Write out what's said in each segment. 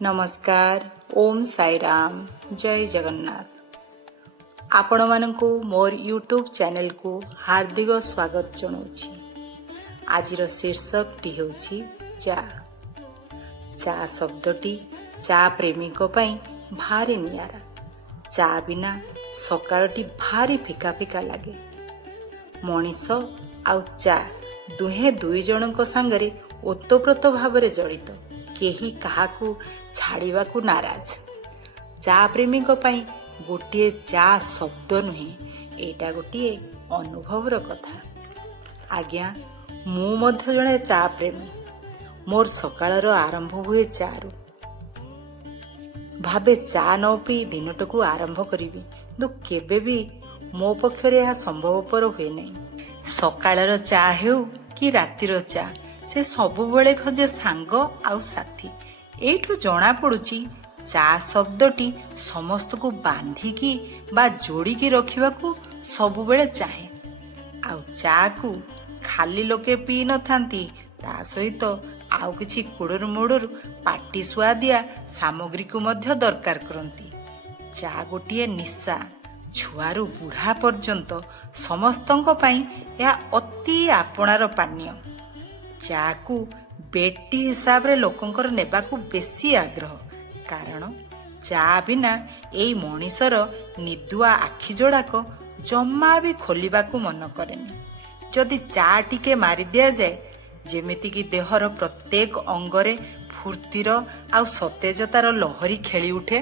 नमस्कार। ओम साई राम। जय जगन्नाथ। आपण मानकु मोर यूट्यूब चैनल को हार्दिक स्वागत जनाऊँगी। आजिर शीर्षक टी होछि चा। चा शब्दटी चा प्रेमी को पई भारी नियारा। चा बिना सकाळटी भारी फिका फिका लागे। मनीष आउ चा दुहे दुई जनक सांगरे ओतप्रोत भावरे जड़ित। केही काहाकू छाड़िबाकू नाराज। चा प्रेमी को पई गोटे चा शब्द नुहे, एटा गोटे अनुभवर कथा। आज्ञा मु मध्य जणे चा प्रेमी। मोर सकाळर आरंभ हुए चारु। भावे चा न पी दिनटकू आरंभ करिबी, दु केबे भी मो पक्षरे यह संभवपर हुए नहीं। सकाळर चा हेउ कि रातिर चा, से सबुबले खोजे सांग आउ साथी। एठू जना पड़ुची चा शब्दटी समस्त को बांधिकी बा जोड़िकी रखिबाकू सबुबले चाहे। आउ चा को खाली लोके पी न थांती, ता सहित आउ किछि कुड़ुर मुड़ुर पाटी सुआदिया सामग्री को मध्य दरकार करंती। चा गोटिए निशा। छुआरू बुढ़ा पर्यंत समस्तंक पई या अति आपणार पानीय। चा को बेटी हिसाब रे लोकंकर नेबाकू बेसी आग्रह, कारण चा बिना एई मनीषर निदुआ आखि जोड़ाक जम्मा भी खोलिबाकू मन करेनी। जदि चा टिके मारी दिया जाए, जेमिति कि देहर प्रत्येक अंगरे फुर्तीर आउ सतेजतार लहरी खेली उठे।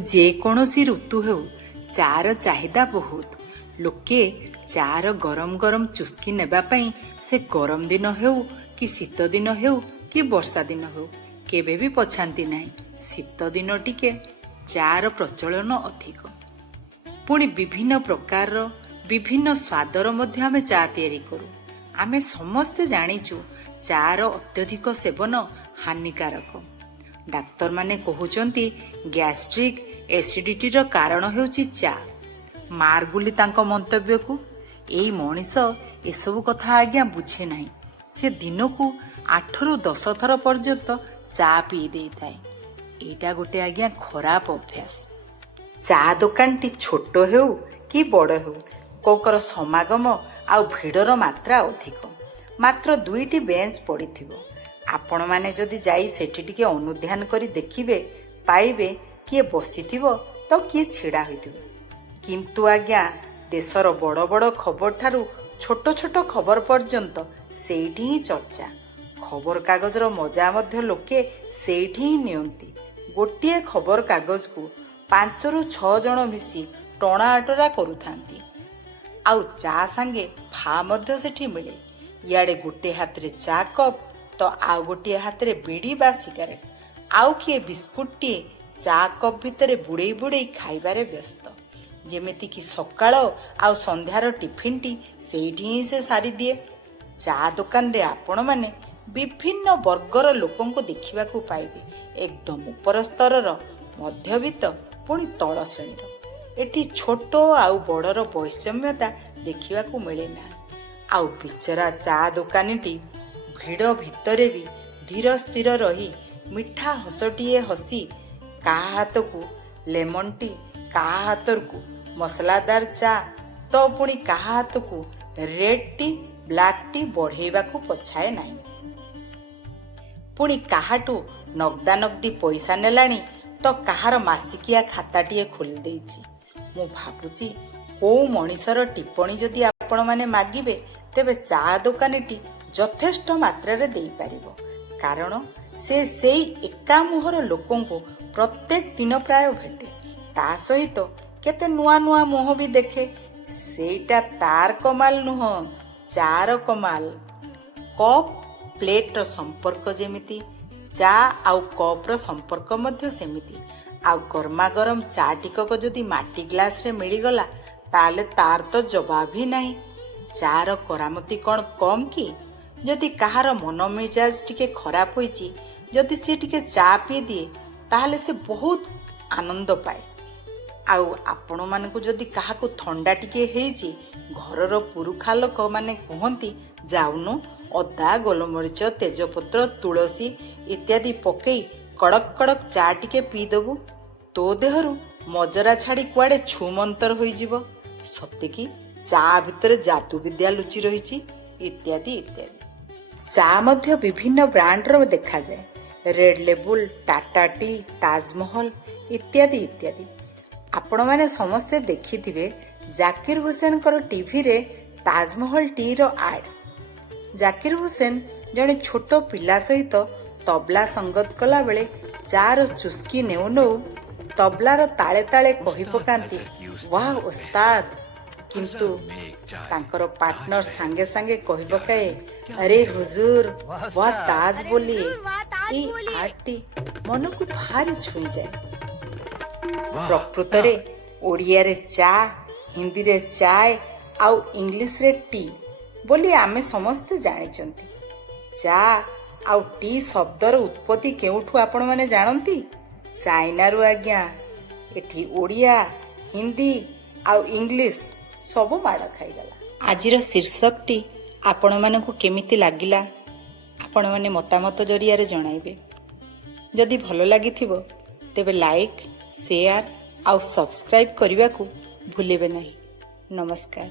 जे कोनोसी ऋतु हेउ चार चाहिदा बहुत। लोके चार गरम गरम चुस्की नेबा पई से गरम दिन हेउ कि शीत दिन हेउ कि वर्षा दिन हेउ केबे भी पछांती नाही। शीत दिन टिके चार प्रचलन अधिक। पुणी विभिन्न प्रकार विभिन्न स्वादर मध्य आमे चा तैयारी करू। आमे समस्ते जानिचु चार अत्यधिक सेवन हानिकारक। डाक्तर माने कहउचंती गैस्ट्रिक एसिडिटी रो कारण हेउची चा। मार गुली तांको मंतव्य को एई मनीष एसबु कथा आज्ञा बुझे नाही। से दिन को 8 ରୁ 10 थर पर्यंत चा पी दे थाए। एटा गोटे आज्ञा खराब अभ्यास। चा दुकान टी छोट हेउ कि बड़ हेउ, कोकर समागम आउ भिड़र मात्रा अधिक। मात्र 2टी बेंच पड़िथिबो। आपण माने जदि जाई सेठी टिके अनुध्यान करी देखिबे, पाइबे किए बसिथिबो तो किए छिड़ा होइथिबो। किंतु आज्ञा देशर बड़ बड़ खबर ठारू छोट छोट खबर पर्यंत सेठी ही चर्चा। खबर कागजर मजा मध्य लोके सेठी ही नियंती। गोटिए खबर कागज को 5 ରୁ 6 जण मिसी टणा आटरा करुथांती। आउ चा सांगे फा मध्य सेठी मिले। याडे गोटे हाथ रे चा कप तो आउ गोटे हाथ रे बीड़ी बा सिगारेट, आउ किए बिस्कुट टी चा कप भितरे बुड़े बुड़े खाइबारे व्यस्त। जेमिति कि सकाळ आउ संध्यार टिफिन टी सेठी ही से सारी दिए। चा दुकान रे आपण माने विभिन्न वर्गर लोकन को देखिबा को पाइबे। एकदम ऊपर स्तरर, मध्यवित्त, पुणी तळ श्रेणीर। एठी छोट आउ बड़र वैषम्यता देखिबा को मिले ना। आउ बिचरा चा दुकानीटी भिड़ भितरे भी धीर स्थिर रही मिठा हसटिए हसी काहा हाथ को लेमन टी, काहा हाथ को मसलादार चा, तो पुणी काहा हाथ को रेड टी ब्लैक टी बढ़ेबा को पछाए नाही। पुणी काहाटू नगदा नगदी पैसा नेलाणी तो काहार मासिकिया खाताटिए खोली देइछि। मु भाबुची को मनीषर टिप्पणी जदि आपण माने मागिबे, तेबे चा दुकानीटी यथेष्ट मात्रा रे देई पारिबो। कारण से सेई एका मुहर लोकन को प्रत्येक दिन प्राय भेटे। ता सहित केते नुआ नुआ मुह भी देखे। सेटा तार कमाल नुह, चार कमाल। कप प्लेट रो संपर्क जेमिति, चा आउ कप रो संपर्क मध्य सेमिति। आउ गरमा गरम चा टिकक जदि माटी ग्लास रे मिली गला, ताले तार तो जवाब ही नहीं। चार करामती कौन कम कि? जदि काहार मन मिजाज टिके खराब होइछि, जदि से टिके चा पी दिए, ताहले से बहुत आनंद पाए। आउ आपण मानकु जदि काहाकू थंडा टिके हेइछि, घरर पुरुखा लोक माने कहंती जाउनु अदा, गोलमरिच, तेजपत्र, तुलसी इत्यादि पकई କଡ଼କ କଡ଼କ ଚା ଟିକେ ପିଇଦବୁ, ତୋ ଦେହରୁ ମଜରା ଛାଡ଼ି କୁଆଡ଼େ ଛୁମନ୍ତର ହୋଇଯିବ। ସତେକି ଚା ଭିତରେ ଯାଦୁ ବିଦ୍ୟା ଲୁଚି ରହିଛି, ଇତ୍ୟାଦି ଇତ୍ୟାଦି। ଚା ମଧ୍ୟ ବିଭିନ୍ନ ବ୍ରାଣ୍ଡର ଦେଖାଯାଏ, ରେଡ୍ ଲେବୁଲ୍, ଟାଟା ଟି, ତାଜମହଲ ଇତ୍ୟାଦି ଇତ୍ୟାଦି। ଆପଣମାନେ ସମସ୍ତେ ଦେଖିଥିବେ ଜାକିର ହୁସେନଙ୍କର ଟିଭିରେ ତାଜମହଲ ଟିର ଆଡ୍। ଜାକିର ହୁସେନ ଜଣେ ଛୋଟ ପିଲା ସହିତ ତବଲା ସଙ୍ଗତ କଲାବେଳେ ଚାର ଚୁସ୍କି ନେଉ ନେଉ ତବଲାର ତାଳେ ତାଳେ କହି ପକାନ୍ତି, ୱାଃ ଓସ୍ତାଦ। କିନ୍ତୁ ତାଙ୍କର ପାର୍ଟନର ସାଙ୍ଗେ ସାଙ୍ଗେ କହି ପକାଏ, ଆରେ ହୁଜୁର ୱାଃ ତାଜ ବୋଲିଏ। ଏଇ ଆର୍ଟଟି ମନକୁ ଭାରି ଛୁଇଁଯାଏ। ପ୍ରକୃତରେ ଓଡ଼ିଆରେ ଚା, ହିନ୍ଦୀରେ ଚାଏ ଆଉ ଇଂଲିଶରେ ଟି ବୋଲି ଆମେ ସମସ୍ତେ ଜାଣିଛନ୍ତି। ଚା ଆଉ ଟି ଶବ୍ଦର ଉତ୍ପତ୍ତି କେଉଁଠୁ ଆପଣମାନେ ଜାଣନ୍ତି? ଚାଇନାରୁ ଆଜ୍ଞା। ଏଠି ଓଡ଼ିଆ, ହିନ୍ଦୀ ଆଉ ଇଂଲିଶ ସବୁ ମାଡ଼ ଖାଇଗଲା। ଆଜିର ଶୀର୍ଷକଟି ଆପଣମାନଙ୍କୁ କେମିତି ଲାଗିଲା ଆପଣମାନେ ମତାମତ ଜରିଆରେ ଜଣାଇବେ। ଯଦି ଭଲ ଲାଗିଥିବ ତେବେ ଲାଇକ୍, ସେୟାର ଆଉ ସବସ୍କ୍ରାଇବ୍ କରିବାକୁ ଭୁଲିବେ ନାହିଁ। ନମସ୍କାର।